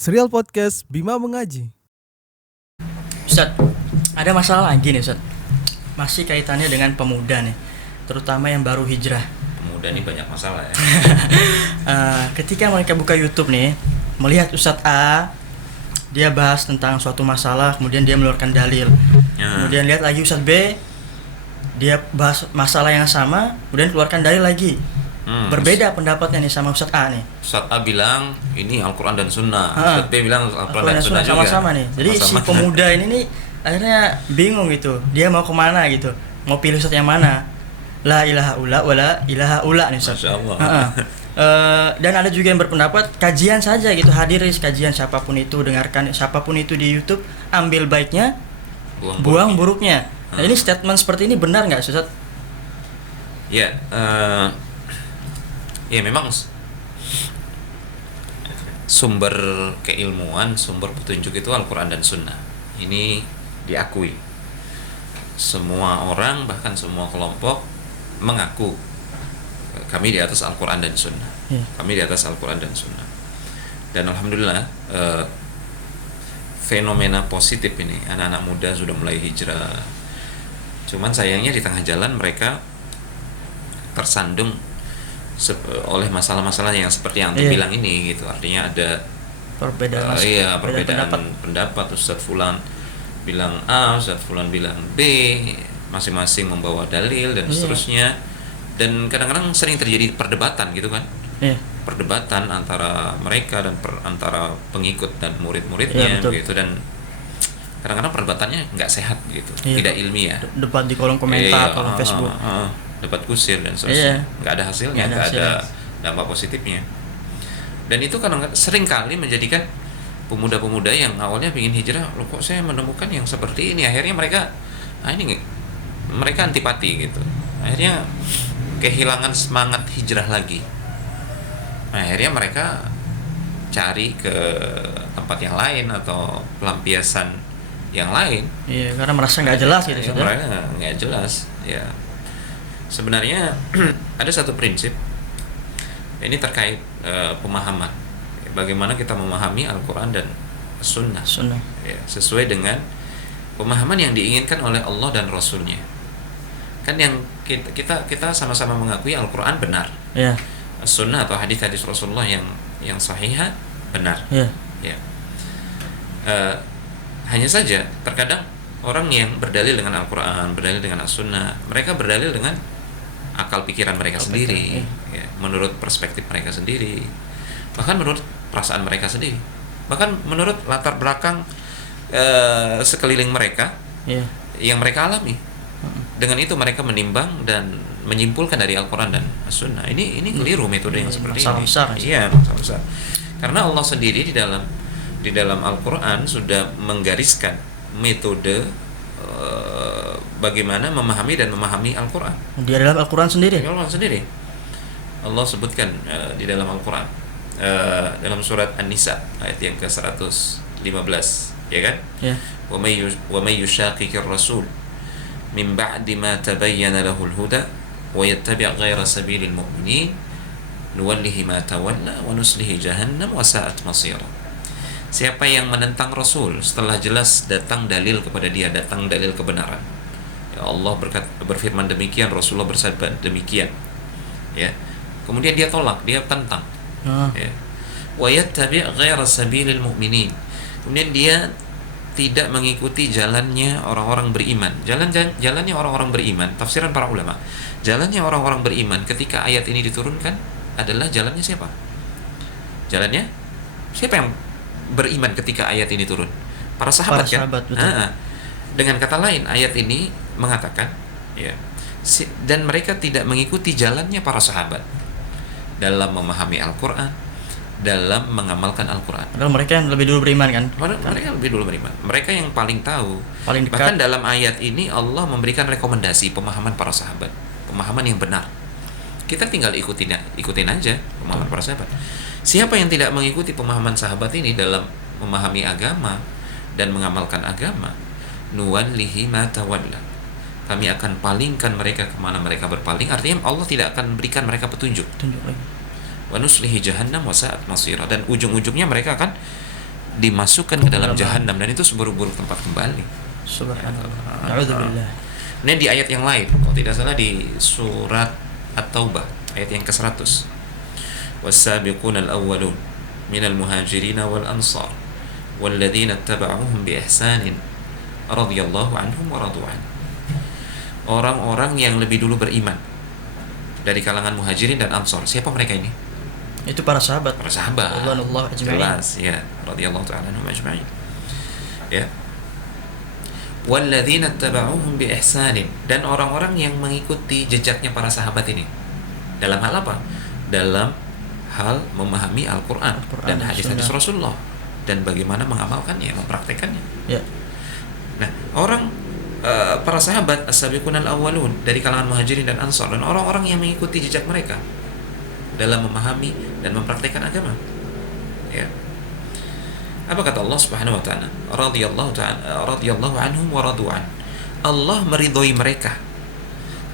Serial podcast Bima Mengaji. Ustaz, ada masalah lagi nih Ustaz. Masih kaitannya dengan pemuda nih, terutama yang baru hijrah. Pemuda ini banyak masalah ya. Ketika mereka buka YouTube nih, melihat Ustaz A, dia bahas tentang suatu masalah, kemudian dia mengeluarkan dalil. Kemudian lihat lagi Ustaz B, dia bahas masalah yang sama, kemudian keluarkan dalil lagi. Berbeda pendapatnya nih sama Ustaz A nih. Ustaz A bilang ini Al-Quran dan Sunnah, Ustaz B bilang Al-Quran dan Sunnah juga. Sama-sama nih. Jadi si pemuda ini nih akhirnya bingung gitu. Dia mau kemana gitu. Mau pilih Ustaz yang mana? La ilaha ula wala ilaha ula nih Ustaz. Masya Allah. Dan ada juga yang berpendapat kajian saja gitu, hadirin kajian siapapun itu, dengarkan siapapun itu di YouTube, ambil baiknya, buang buruknya. Nah, ini statement seperti ini benar nggak Ustaz? Ya, ya memang sumber keilmuan, sumber petunjuk itu Al-Quran dan Sunnah. Ini diakui. Semua orang, bahkan semua kelompok mengaku kami di atas Al-Quran dan Sunnah. Kami di atas Al-Quran dan Sunnah. Dan Alhamdulillah fenomena positif ini, anak-anak muda sudah mulai hijrah. Cuman sayangnya di tengah jalan mereka tersandung oleh masalah-masalah yang seperti yang bilang ini gitu. Artinya ada perbedaan pendapat. Ustadz Fulan bilang A, Ustadz Fulan bilang B, masing-masing membawa dalil dan seterusnya. Dan kadang-kadang sering terjadi perdebatan gitu kan. Perdebatan antara mereka dan antara pengikut dan murid-muridnya gitu. Dan kadang-kadang perdebatannya nggak sehat gitu, tidak ilmiah. Debat di kolom komentar, kolom Facebook. Debat kusir dan seterusnya, nggak ada hasilnya, nggak ada dampak positifnya. Dan itu kadang sering kali menjadikan pemuda-pemuda yang awalnya ingin hijrah, loh kok saya menemukan yang seperti ini, akhirnya mereka antipati gitu, akhirnya kehilangan semangat hijrah lagi. Nah, akhirnya mereka cari ke tempat yang lain atau pelampiasan yang lain. Iya, karena merasa nggak jelas gitu. Mereka nggak jelas, ya. Sebenarnya ada satu prinsip ini terkait pemahaman, bagaimana kita memahami Al-Quran dan Sunnah. Ya, sesuai dengan pemahaman yang diinginkan oleh Allah dan Rasulnya. Kan yang kita sama-sama mengakui Al-Quran benar, Sunnah atau hadis-hadis Rasulullah yang sahihah benar. Ya. Hanya saja terkadang orang yang berdalil dengan Al-Quran, berdalil dengan As-Sunnah, mereka berdalil dengan akal pikiran mereka sendiri, ya, menurut perspektif mereka sendiri, bahkan menurut perasaan mereka sendiri, bahkan menurut latar belakang sekeliling mereka yang mereka alami. Dengan itu mereka menimbang dan menyimpulkan dari Al-Quran dan As-Sunnah. Ini keliru metode yang seperti ini. Iya, masalah besar. Karena Allah sendiri di dalam Al-Quran sudah menggariskan metode bagaimana memahami dan memahami Al-Quran. Di dalam Al-Quran sendiri? Allah sebutkan di dalam Al-Quran, dalam surat An-Nisa ayat yang ke-115, ya kan? Wa may yushaqiqir rasul min ba'di ma tabayyana lahul huda wa yattabi' ghayra sabilil mu'minin nuwallihi ma tawalla wa nuslihi jahannam wa sa'at masira. Siapa yang menentang Rasul setelah jelas datang dalil kepada dia, datang dalil kebenaran, ya Allah berfirman demikian, Rasulullah bersabda demikian, ya. Kemudian dia tolak, dia tentang, ya. Wa yattabi' ghayra sabilil mu'minin. Kemudian dia tidak mengikuti jalannya orang-orang beriman. Jalannya orang-orang beriman, tafsiran para ulama, jalannya orang-orang beriman ketika ayat ini diturunkan adalah jalannya siapa? Jalannya siapa yang beriman ketika ayat ini turun? Para sahabat kan? Dengan kata lain, ayat ini mengatakan, ya, dan mereka tidak mengikuti jalannya para sahabat dalam memahami Al-Quran, dalam mengamalkan Al-Quran. Padahal mereka yang lebih dulu beriman kan? Mereka lebih dulu beriman. Mereka yang paling tahu. Paling dekat. Bahkan dalam ayat ini Allah memberikan rekomendasi pemahaman para sahabat, pemahaman yang benar. Kita tinggal ikutin aja pemahaman para sahabat. Siapa yang tidak mengikuti pemahaman sahabat ini dalam memahami agama dan mengamalkan agama, nuwallihi ma tawalla, kami akan palingkan mereka kemana mereka berpaling. Artinya Allah tidak akan berikan mereka petunjuk. wa nuslihi jahannam wa sa'at masira, dan ujung-ujungnya mereka akan dimasukkan ke dalam jahanam, dan itu seburuk-buruk tempat kembali. Subhanallah. Na'udzubillah. Ini di ayat yang lain, kalau tidak salah di surat At-Taubah ayat yang ke-100. Was-sabiquna al-awwalun minal muhajirin wal ansar walladzina ittaba'uuhum bi ihsanin radhiyallahu anhum wa radu an. Orang-orang yang lebih dulu beriman dari kalangan muhajirin dan ansar. Siapa mereka ini? Itu para sahabat. Para sahabat. Radhiyallahu ajma'in. Jelas, ya, radhiyallahu ta'ala anhum ajma'in. Ya. Walladzina ittaba'uuhum bi ihsanin, dan orang-orang yang mengikuti jejaknya para sahabat ini. Dalam hal apa? Dalam hal memahami Al-Qur'an dan hadis-hadis Rasulullah, dan bagaimana mengamalkannya, mempraktekannya. Ya. Nah, para sahabat as-sabiqun al-awwalun dari kalangan muhajirin dan ansar, dan orang-orang yang mengikuti jejak mereka dalam memahami dan mempraktekkan agama. Ya. Apa kata Allah Subhanahu wa taala? Radhiyallahu anhum wa radu an. Allah meridhoi mereka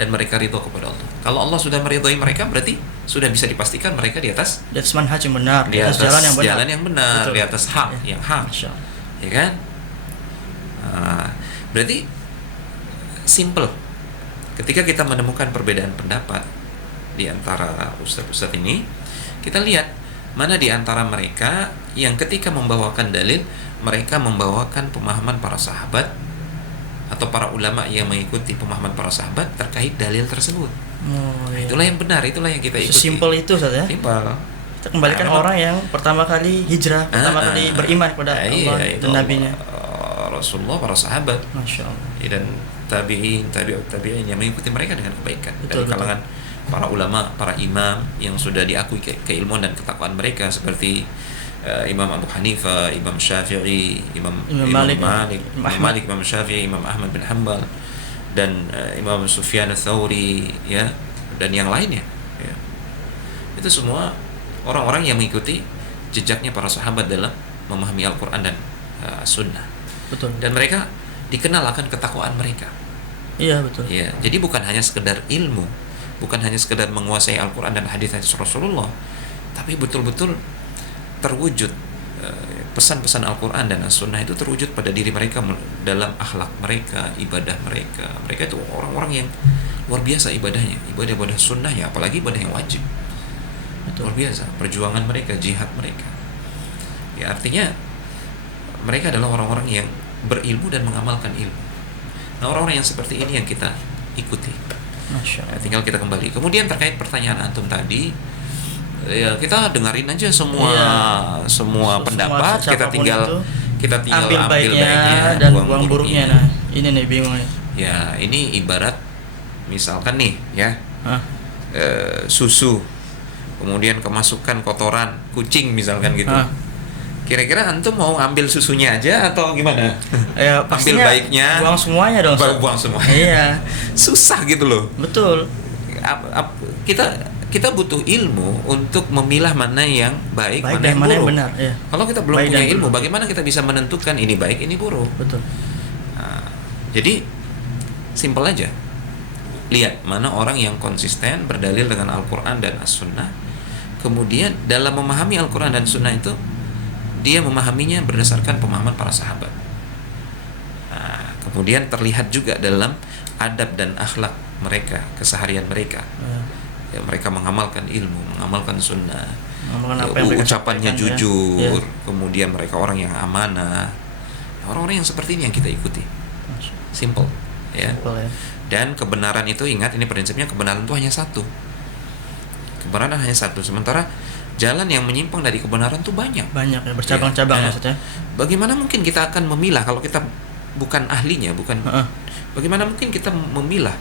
dan mereka ridho kepada Allah. Kalau Allah sudah meridhoi mereka, berarti sudah bisa dipastikan mereka di atas manhaj yang benar, di atas jalan yang benar, betul. Di atas hak yang hak. Ya kan? Berarti simple. Ketika kita menemukan perbedaan pendapat di antara ustaz-ustaz ini, kita lihat mana di antara mereka yang ketika membawakan dalil, mereka membawakan pemahaman para sahabat atau para ulama yang mengikuti pemahaman para sahabat terkait dalil tersebut. Nah, itulah yang benar, itulah yang kita ikuti. Simpel itu saja. Simpel. Kita kembalikan orang yang pertama kali hijrah, pertama kali beriman kepada Allah dan Nabi-Nya. Rasulullah, para sahabat. Masya Allah. Dan tabi'in yang mengikuti mereka dengan kebaikan. Dari kalangan para ulama, para imam yang sudah diakui keilmuan dan ketakwaan mereka, seperti Imam Abu Hanifah, Imam Syafi'i, Imam Malik, Imam Syafi'i, Imam Ahmad bin Hanbal, dan Imam Sufyan ats-Tsauri, ya, dan yang lainnya. Ya. Itu semua orang-orang yang mengikuti jejaknya para sahabat dalam memahami Al-Quran dan Sunnah. Betul. Dan mereka dikenal akan ketakwaan mereka. Iya, betul. Ya, jadi bukan hanya sekedar ilmu, bukan hanya sekedar menguasai Al-Quran dan hadis-hadis Rasulullah, tapi betul-betul terwujud pesan-pesan Al-Quran dan As-Sunnah itu terwujud pada diri mereka, dalam akhlak mereka, ibadah mereka. Mereka itu orang-orang yang luar biasa ibadahnya, ibadah sunnah ya, apalagi ibadah yang wajib. Betul. Luar biasa perjuangan mereka, jihad mereka. Ya, artinya mereka adalah orang-orang yang berilmu dan mengamalkan ilmu. Nah, orang-orang yang seperti ini yang kita ikuti. Masya Allah. Tinggal kita kembali. Kemudian terkait pertanyaan antum tadi, ya kita dengerin aja semua pendapat, kita tinggal ambil baiknya dan buang buruknya. Nah, ini nih bingung nih. Ya, ini ibarat misalkan nih ya, susu, kemudian kemasukan kotoran kucing misalkan gitu. Kira-kira antum mau ambil susunya aja atau gimana? Ya, ambil baiknya, buang semuanya dong. Buang semuanya. Iya. Susah gitu loh. Betul. Kita butuh ilmu untuk memilah mana yang baik mana yang buruk. Benar, ya. Kalau kita belum punya ilmu, bagaimana kita bisa menentukan ini baik, ini buruk? Betul. Nah, jadi simpel aja. Lihat mana orang yang konsisten berdalil dengan Al-Quran dan As-Sunnah. Kemudian dalam memahami Al-Quran dan Sunnah itu, dia memahaminya berdasarkan pemahaman para sahabat. Nah, kemudian terlihat juga dalam adab dan akhlak mereka, keseharian mereka. Ya, mereka mengamalkan ilmu, mengamalkan sunnah, ucapannya jujur, kemudian mereka orang yang amanah. Orang-orang yang seperti ini yang kita ikuti. Simple, ya. Dan kebenaran itu, ingat, ini prinsipnya, kebenaran itu hanya satu. Kebenaran hanya satu. Sementara jalan yang menyimpang dari kebenaran itu banyak ya, bercabang-cabang maksudnya. Bagaimana mungkin kita akan memilah kalau kita bukan ahlinya, bagaimana mungkin kita memilah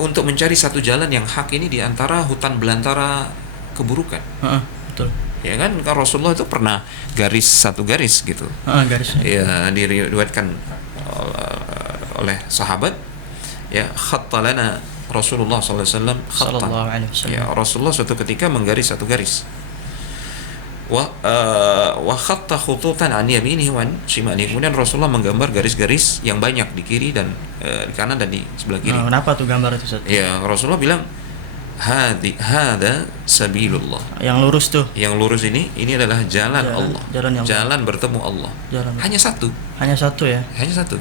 untuk mencari satu jalan yang hak ini di antara hutan belantara keburukan? Betul. Ya kan, Rasulullah itu pernah satu garis gitu. Garis. Ya, diriwayatkan oleh sahabat, ya, khatta lana Rasulullah sallallahu alaihi wasallam. Ya, Rasulullah suatu ketika menggaris satu garis. Wa khatta khututan an yaminihi wa an shimalihi. Kemudian Rasulullah menggambar garis-garis yang banyak di kiri dan di kanan dan di sebelah kiri. Kenapa tuh gambar itu, Ustaz? Ya, Rasulullah bilang, hada sabilullah. Yang lurus tuh. Yang lurus ini adalah jalan Allah. Jalan bertemu Allah. Hanya satu. Hanya satu ya. Hanya satu.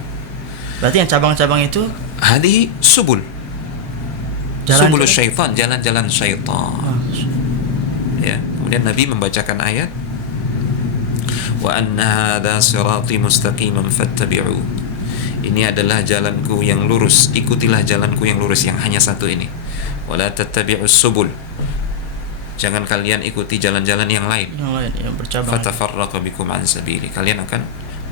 Berarti yang cabang-cabang itu hadihi subul. Subul syaitan, jalan-jalan syaitan. Ya, kemudian Nabi membacakan ayat wa anna hadza sirati mustaqiman fattabi'u. Ini adalah jalanku yang lurus, ikutilah jalanku yang lurus yang hanya satu ini. Wala tattabi'us subul. Jangan kalian ikuti jalan-jalan yang lain. Yang bercabang. Fatafarraqu bikum an sabili. Kalian akan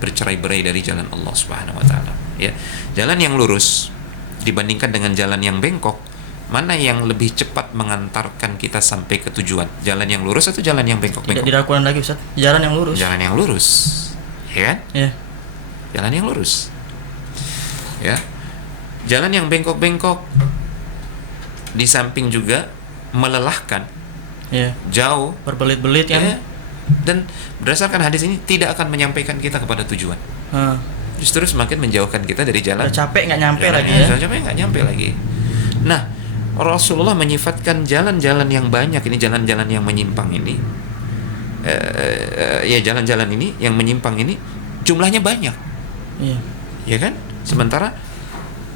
bercerai-berai dari jalan Allah Subhanahu wa taala, ya. Jalan yang lurus dibandingkan dengan jalan yang bengkok, mana yang lebih cepat mengantarkan kita sampai ke tujuan? Jalan yang lurus atau jalan yang bengkok-bengkok? Tidak diragukan lagi, Ustaz. Jalan yang lurus. Jalan yang lurus. Ya kan? Ya. Jalan yang lurus. Ya. Jalan yang bengkok-bengkok di samping juga melelahkan. Ya. Jauh, berbelit-belit kan. Ya. Dan berdasarkan hadis ini tidak akan menyampaikan kita kepada tujuan. Justru semakin menjauhkan kita dari jalan. Udah capek nggak nyampe lagi ya. Capek nggak nyampe lagi. Nah, Rasulullah menyifatkan jalan-jalan yang banyak ini, jalan-jalan yang menyimpang ini, ya jalan-jalan ini yang menyimpang ini jumlahnya banyak. Iya. Ya kan? Sementara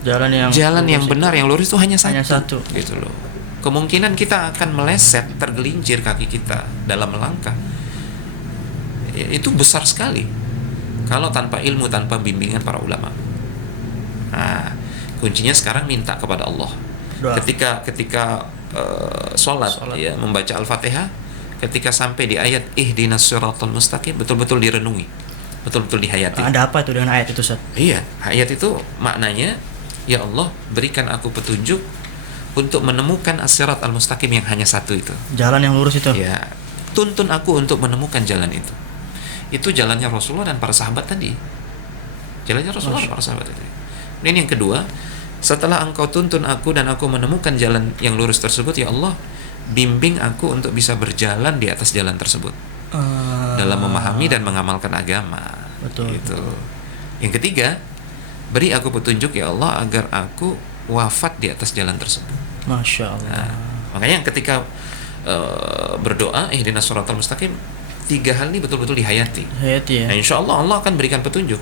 jalan yang benar yang lurus itu hanya satu. Gitu loh. Kemungkinan kita akan meleset, tergelincir kaki kita dalam melangkah. Ya, itu besar sekali. Kalau tanpa ilmu, tanpa bimbingan para ulama. Nah, kuncinya sekarang minta kepada Allah. Doa. Ketika sholat ya, membaca Al-Fatihah, ketika sampai di ayat ihdinas siratal mustaqim, betul-betul direnungi, betul-betul dihayati. Ada apa itu dengan ayat itu, Ustaz? Iya, ayat itu maknanya, ya Allah, berikan aku petunjuk untuk menemukan as-sirat al-mustaqim yang hanya satu itu. Jalan yang lurus itu. Ya, tuntun aku untuk menemukan jalan itu. Itu jalannya Rasulullah dan para sahabat tadi. Jalannya Rasulullah dan para sahabat tadi. Dan yang kedua, setelah engkau tuntun aku dan aku menemukan jalan yang lurus tersebut, ya Allah, bimbing aku untuk bisa berjalan di atas jalan tersebut. Dalam memahami dan mengamalkan agama. Betul. Gitu. Yang ketiga, beri aku petunjuk ya Allah agar aku wafat di atas jalan tersebut. Masya Allah. Nah, makanya ketika berdoa ihdinas shiratal mustaqim, tiga hal ini betul-betul dihayati. Ya. Nah, insya Allah Allah akan berikan petunjuk.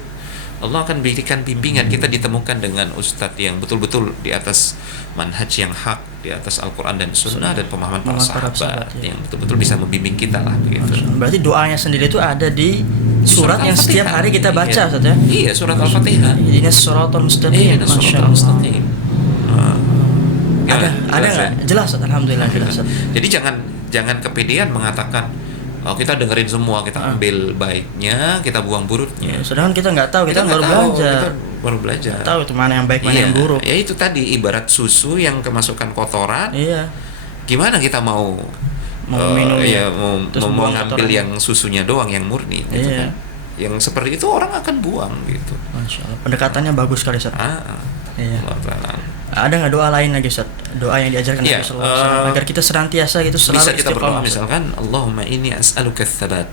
Allah akan berikan bimbingan. Kita ditemukan dengan ustadz yang betul-betul di atas manhaj yang hak, di atas Al-Quran dan Sunnah dan pemahaman para sahabat ya. Yang betul-betul bisa membimbing kita lah begitu. Berarti doanya sendiri itu ada di surat yang setiap hari kita baca, Ustaz ya? Iya, surat Al-Fatihah. Ihdinas shiratal mustaqim. Masyaallah. Ada nggak? Jelas, alhamdulillah jelas. Jadi jangan kepedean mengatakan kita dengerin semua, kita ambil baiknya, kita buang buruknya. Sedangkan kita nggak tahu, kita baru belajar. Tahu itu mana yang baik, mana yang buruk. Ya itu tadi ibarat susu yang kemasukan kotoran. Iya. Gimana kita mau minum? Mau ngambil yang susunya doang, yang murni. Gitu kan? Yang seperti itu orang akan buang gitu. Masya Allah. Pendekatannya bagus sekali, Ustaz. Iya. Ada nggak doa lain lagi, Ustaz? Doa yang diajarkan Nabi sallallahu alaihi wasallam agar kita senantiasa gitu selalu bisa kita berdoa, misalkan Allahumma inni as'aluka ats-tsabat.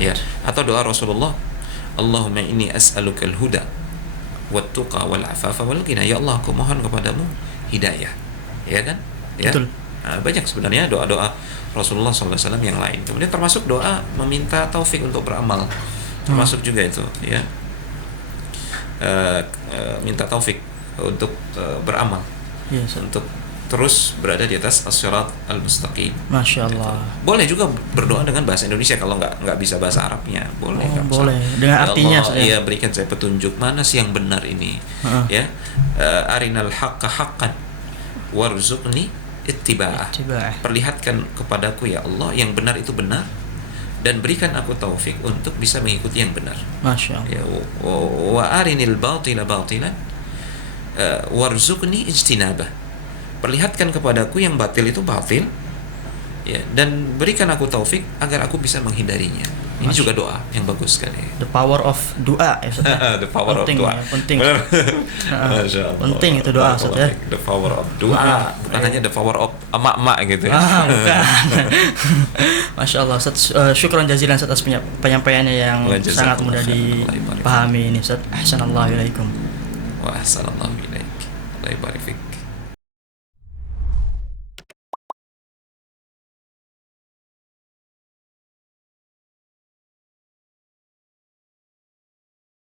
Ya, atau doa Rasulullah, Allahumma inni as'aluka al-huda wat-tuqa wal-afafa wal-ghina. Ya Allah, aku mohon kepadamu hidayah. Ya kan? Ya. Betul. Nah, banyak sebenarnya doa-doa Rasulullah sallallahu alaihi wasallam yang lain. Kemudian termasuk doa meminta taufik untuk beramal. Termasuk juga itu, ya. Minta taufik untuk beramal, untuk terus berada di atas as-sirat al-mustaqim. Masya Allah. Gitu. Boleh juga berdoa dengan bahasa Indonesia kalau nggak bisa bahasa Arabnya, boleh. Boleh. Dengan artinya. Ya Allah, berikan saya petunjuk mana sih yang benar ini. Ya, arinal haqqa haqqan warzuqni ittiba'ah. Perlihatkan kepadaku ya Allah yang benar itu benar, dan berikan aku taufik untuk bisa mengikuti yang benar. Masya Allah. Ya, wa arinil batila batilan warzuqni ijtinabah. Perlihatkan kepadaku yang batil itu batil, ya, dan berikan aku taufik agar aku bisa menghindarinya. Ini juga doa yang bagus sekali. The power of doa ya, Ustaz. The power penting, of doa. Ya, penting. Penting itu doa, Ustaz ya. The power of doa, bukan hanya the power of emak-emak gitu ya. Bukan. Masya Allah, Ustaz. Syukran jazilan atas penyampaiannya yang sangat mudah dipahami ini, Ustaz. Ahsanallahu ilaikum. Wa ahsanallahu ilaik. Allah barik fik.